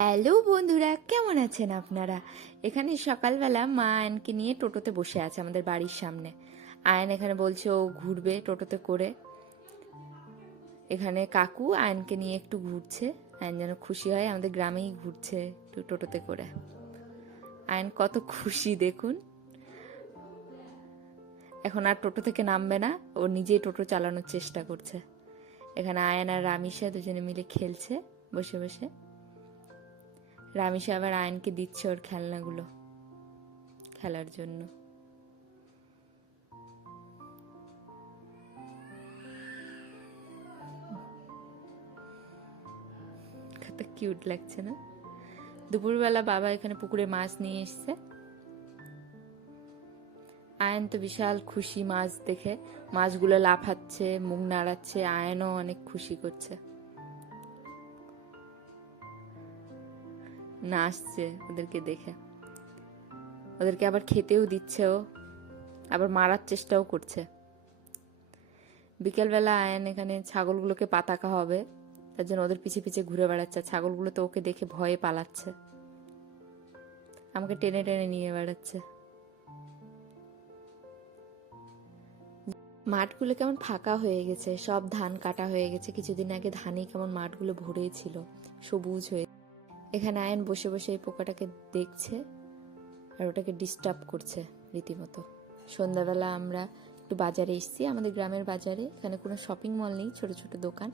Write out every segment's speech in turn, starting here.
Hello বন্ধুরা, কেমন আছেন আপনারা? এখানে সকালবেলা মা আয়নকে নিয়ে টোটোতে বসে আছে আমাদের বাড়ির সামনে। আয়ন এখানে বলছে ও ঘুরবে টোটোতে করে। এখানে কাকু আয়নকে নিয়ে একটু ঘুরছে। আয়ন যেন খুশি হয়, আমাদের গ্রামেই ঘুরছে একটু টোটোতে করে। আয়ন কত খুশি দেখুন। এখন আর টোটো থেকে নামবে না, ও নিজেই টোটো চালানোর চেষ্টা করছে। এখানে আয়ন আর রামিসা দুজনে মিলে খেলছে বসে বসে। রামিসা আবার আয়নকে দিচ্ছে ওর খেলনাগুলো খেলার জন্য। কত কিউট লাগছে না? দুপুরবেলা বাবা এখানে পুকুরে মাছ নিয়ে এসছে। আয়ন তো বিশাল খুশি মাছ দেখে, মাছগুলো লাফাচ্ছে, মুখ নাড়াচ্ছে। আয়নও অনেক খুশি করছে, নাচছে ওদেরকে দেখে। ওদেরকে আবার খেতেও দিচ্ছে, ও আবার মারার চেষ্টাও করছে। বিকেলবেলা আয়ন এখানে ছাগলগুলোকে পাতা খাওয়াবে, তার জন্য ওদের পিছে পিছে ঘুরে বেড়াচ্ছে। ছাগলগুলো তো ওকে দেখে ভয়ে পালাচ্ছে, আমাকে টেনে টেনে নিয়ে বেড়াচ্ছে। মাঠগুলো কেমন ফাঁকা হয়ে গেছে, সব ধান কাটা হয়ে গেছে। কিছুদিন আগে ধানে কেমন মাঠগুলো ভরেই ছিল, সবুজ হয়ে। এখানে আয়ন বসে বসে এই পোকাটাকে দেখছে আর ওটাকে ডিস্টার্ব করছে রীতিমতো। সন্ধ্যাবেলা আমরা একটু বাজারে এসেছি, আমাদের গ্রামের বাজারে। এখানে কোনো শপিং মল নেই, ছোট ছোট দোকান।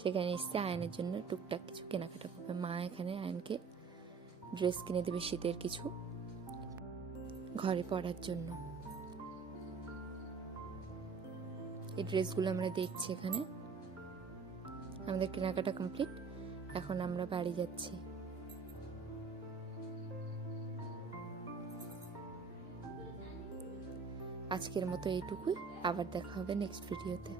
সেখানে এসেছি আয়নের জন্য টুকটাক কিছু কেনাকাটা করবে। মা এখানে আয়নকে ড্রেস কিনে দেবে, শীতের কিছু ঘরে পরার জন্য। এই ড্রেসগুলো আমরা দেখছি এখানে। আমাদের কেনাকাটা কমপ্লিট, এখন আমরা বাড়ি যাচ্ছি। আজকের মতো এইটুকুই, আবার দেখা হবে নেক্সট ভিডিওতে।